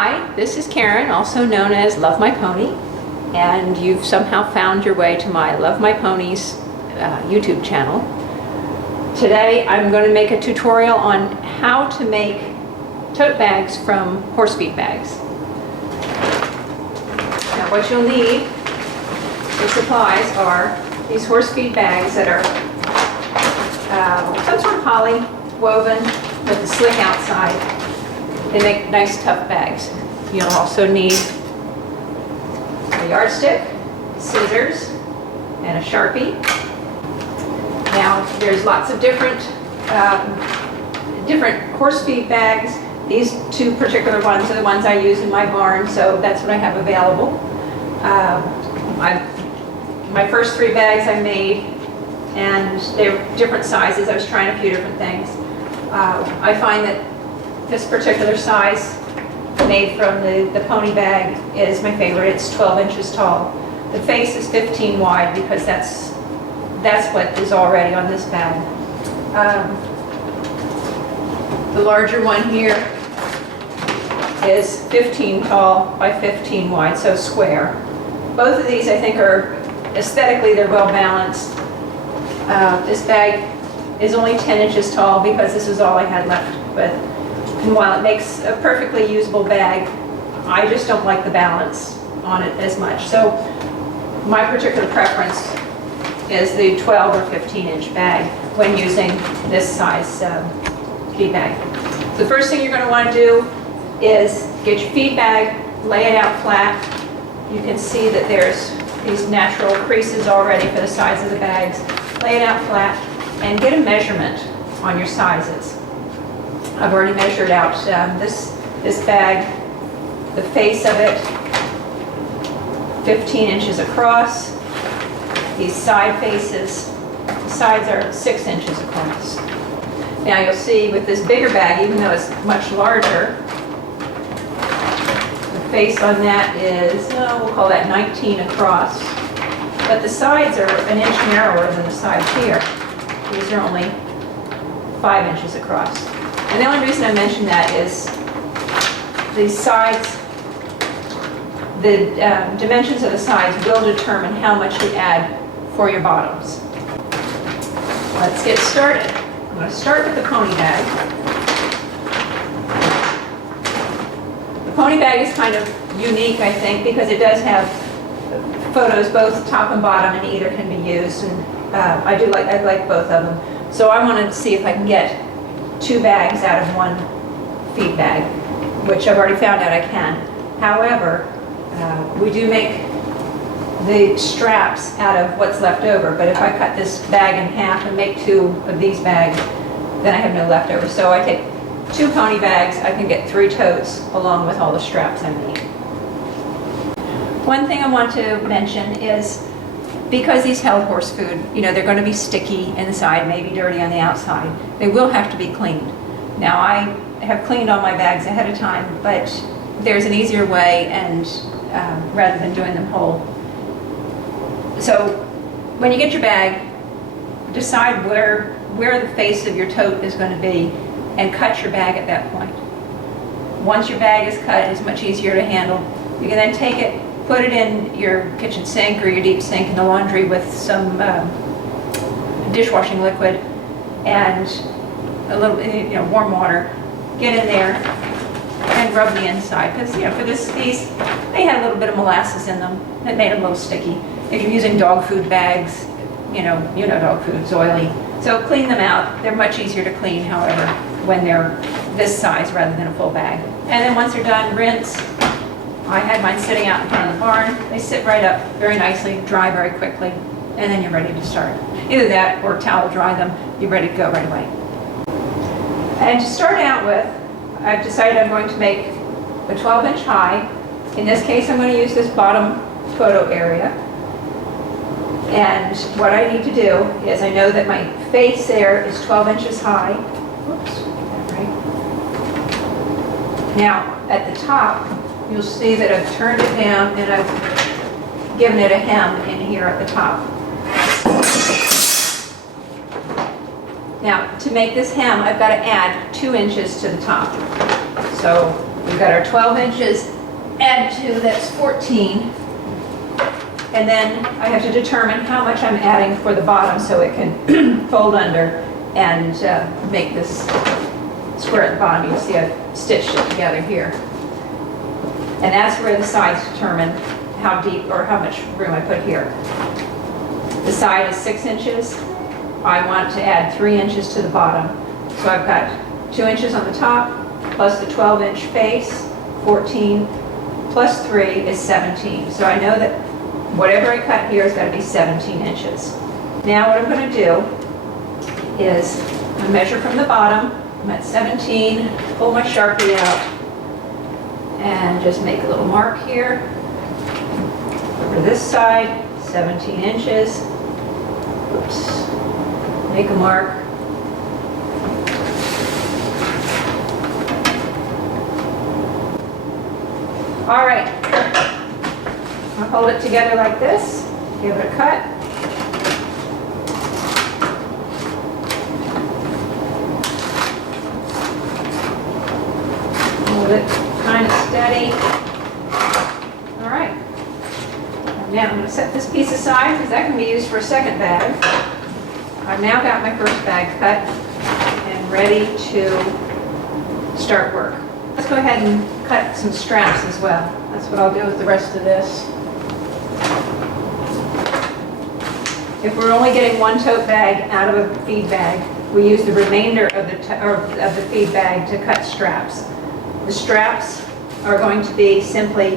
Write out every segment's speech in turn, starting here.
Hi, this is Karen, also known as Love My Pony, and you've somehow found your way to my Love My Ponies YouTube channel. Today I'm going to make a tutorial on how to make tote bags from horse feed bags. Now what you'll need, the supplies are these horse feed bags that are some sort of poly woven with a slick outside. They make nice tough bags. You'll also need a yardstick, scissors, and a Sharpie. Now there's lots of different horse feed bags. These two particular ones are the ones I use in my barn, so that's what I have available. My first 3 bags I made, and they're different sizes. I was trying a few different things. I find that this particular size made from the pony bag is my favorite. It's 12 inches tall. The face is 15 wide because that's what is already on this bag. The larger one here is 15 tall by 15 wide, so square. Both of these I think are aesthetically, they're well balanced. This bag is only 10 inches tall because this is all I had left. But while it makes a perfectly usable bag, I just don't like the balance on it as much. So my particular preference is the 12 or 15 inch bag when using this size feed bag. So the first thing you're going to want to do is get your feed bag, lay it out flat. You can see that there's these natural creases already for the size of the bags. Lay it out flat and get a measurement on your sizes. I've already measured out this bag, the face of it, 15 inches across. These side faces, the sides are 6 inches across. Now you'll see with this bigger bag, even though it's much larger, the face on that is, we'll call that 19 across. But the sides are an inch narrower than the sides here. These are only 5 inches across. And the only reason I mention that is the sides, the dimensions of the sides will determine how much you add for your bottoms. Let's get started. I'm going to start with the pony bag. The pony bag is kind of unique, I think, because it does have photos both top and bottom, and either can be used. And I like both of them. So I wanted to see if I can get 2 bags out of 1 feed bag, which I've already found out I can. However, we do make the straps out of what's left over, but if I cut this bag in half and make 2 of these bags, then I have no leftover. So I take 2 pony bags, I can get 3 totes along with all the straps I need. One thing I want to mention is, because these held horse food, they're going to be sticky inside, maybe dirty on the outside. They will have to be cleaned. Now I have cleaned all my bags ahead of time, but there's an easier way, and rather than doing them whole. So when you get your bag, decide where the face of your tote is going to be and cut your bag at that point. Once your bag is cut, it's much easier to handle. You can then take it, put it in your kitchen sink or your deep sink in the laundry with some dishwashing liquid and a little, warm water. Get in there and rub the inside, because for these they had a little bit of molasses in them that made them a little sticky. If you're using dog food bags, dog food's oily, so clean them out. They're much easier to clean, however, when they're this size rather than a full bag. And then once they're done, rinse. I had mine sitting out in front of the barn. They sit right up very nicely, dry very quickly, and then you're ready to start. Either that or towel dry them, you're ready to go right away. And to start out with, I've decided I'm going to make a 12-inch high. In this case, I'm going to use this bottom photo area. And what I need to do is, I know that my face there is 12 inches high. Whoops, that right. Now, at the top, you'll see that I've turned it down and I've given it a hem in here at the top. Now, to make this hem, I've got to add 2 inches to the top. So We've got our 12 inches, add 2, that's 14. And then I have to determine how much I'm adding for the bottom so it can fold under and make this square at the bottom. You can see I've stitched it together here. And that's where the sides determine how deep or how much room I put here. The side is 6 inches. I want to add 3 inches to the bottom. So I've got 2 inches on the top, plus the 12-inch face, 14, plus 3 is 17. So I know that whatever I cut here has got to be 17 inches. Now what I'm going to do is I measure from the bottom. I'm at 17, pull my Sharpie out, and just make a little mark here. Over this side, 17 inches. Oops. Make a mark. All right. I'll hold it together like this. Give it a cut. Hold it kind of steady. All right. Now I'm going to set this piece aside because that can be used for a second bag. I've now got my first bag cut and ready to start work. Let's go ahead and cut some straps as well. That's what I'll do with the rest of this. If we're only getting one tote bag out of a feed bag, we use the remainder of the feed bag to cut straps. The straps are going to be simply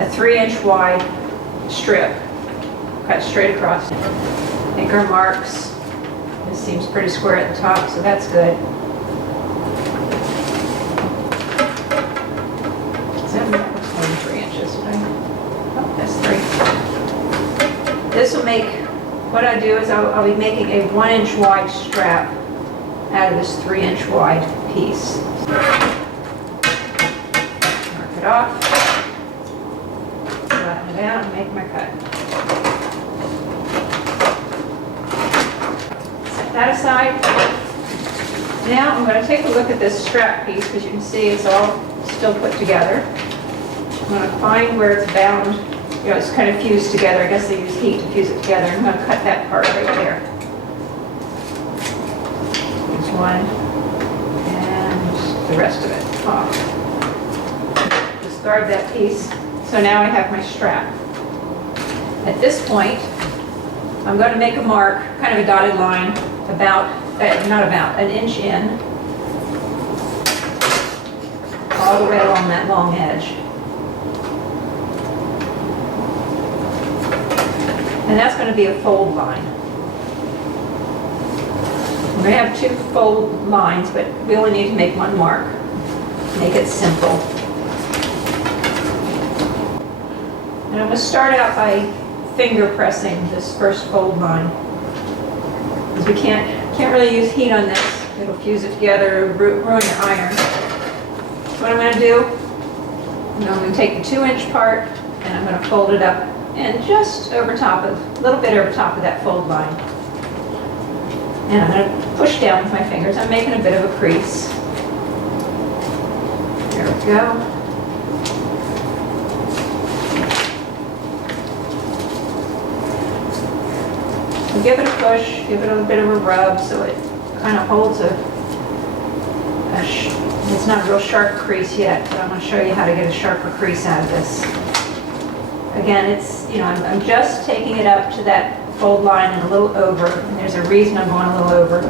a 3-inch wide strip cut straight across. Make our marks. This seems pretty square at the top, so that's good. That's only 3 inches, right? Oh, that's 3. This will make, what I do is I'll be making a 1-inch wide strap out of this 3-inch wide piece. Mark it off. Flatten it out and make my cut. Set that aside. Now I'm going to take a look at this strap piece because you can see it's all still put together. I'm going to find where it's bound. You know, it's kind of fused together. I guess they use heat to fuse it together. I'm going to cut that part right there. There's one, and the rest of it off. Discard that piece. So now I have my strap. At this point, I'm going to make a mark, kind of a dotted line, an inch in, all the way along that long edge. And that's going to be a fold line. We're going to have 2 fold lines, but we only need to make one mark. Make it simple. And I'm going to start out by finger pressing this first fold line. Because we can't really use heat on this. It'll fuse it together, ruin your iron. So what I'm going to do, I'm going to take the 2-inch part and I'm going to fold it up and just over top of, a little bit over top of that fold line. And I'm going to push down with my fingers. I'm making a bit of a crease. There we go. So give it a push, give it a bit of a rub so it kind of holds it's not a real sharp crease yet, but I'm going to show you how to get a sharper crease out of this. Again, it's, you know, I'm just taking it up to that fold line and a little over, and there's a reason I'm going a little over.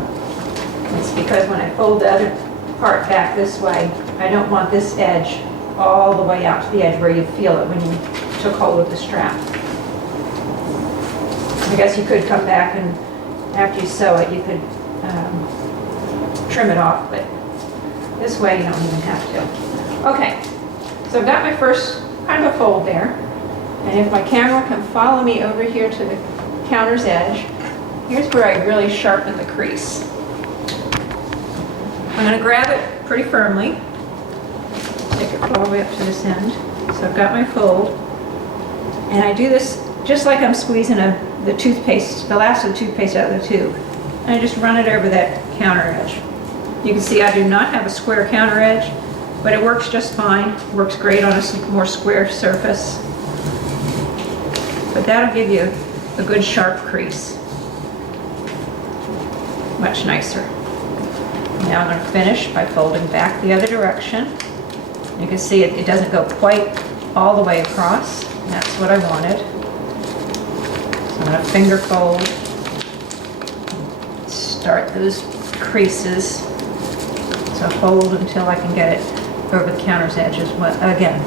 It's because when I fold the other part back this way, I don't want this edge all the way out to the edge where you feel it when you took hold of the strap. I guess you could come back and after you sew it, you could trim it off, but this way you don't even have to. Okay, so I've got my first kind of a fold there. And if my camera can follow me over here to the counter's edge, here's where I really sharpen the crease. I'm going to grab it pretty firmly. Take it all the way up to this end. So I've got my fold. And I do this just like I'm squeezing the toothpaste, the last of the toothpaste out of the tube. And I just run it over that counter edge. You can see I do not have a square counter edge. but it works just fine. Works great on a more square surface. But that'll give you a good sharp crease. Much nicer. Now I'm going to finish by folding back the other direction. You can see it doesn't go quite all the way across. That's what I wanted. So I'm going to finger fold. Start those creases. So fold until I can get it over the counter's edge as well, again.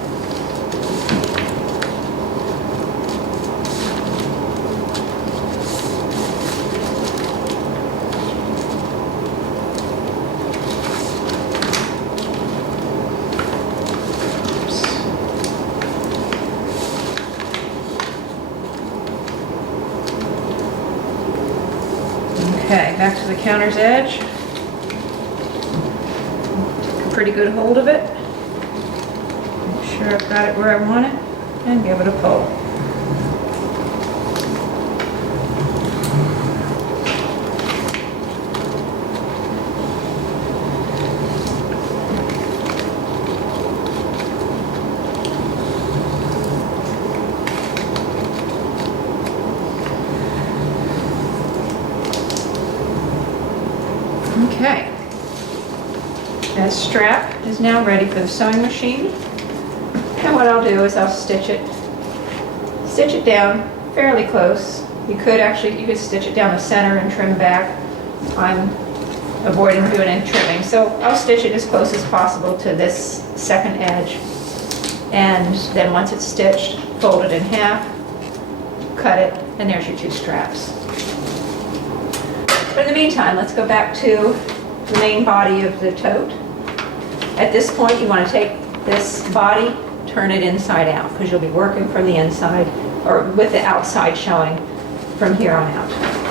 Okay, back to the counter's edge. Take a pretty good hold of it. Make sure I've got it where I want it, and give it a pull. Okay, that strap is now ready for the sewing machine. And what I'll do is I'll stitch it down fairly close. You could stitch it down the center and trim back. I'm avoiding doing any trimming, so I'll stitch it as close as possible to this second edge. And then once it's stitched, fold it in half, cut it, and there's your two straps. But in the meantime, let's go back to the main body of the tote. At this point, you want to take this body, turn it inside out, because you'll be working from the inside, or with the outside showing from here on out.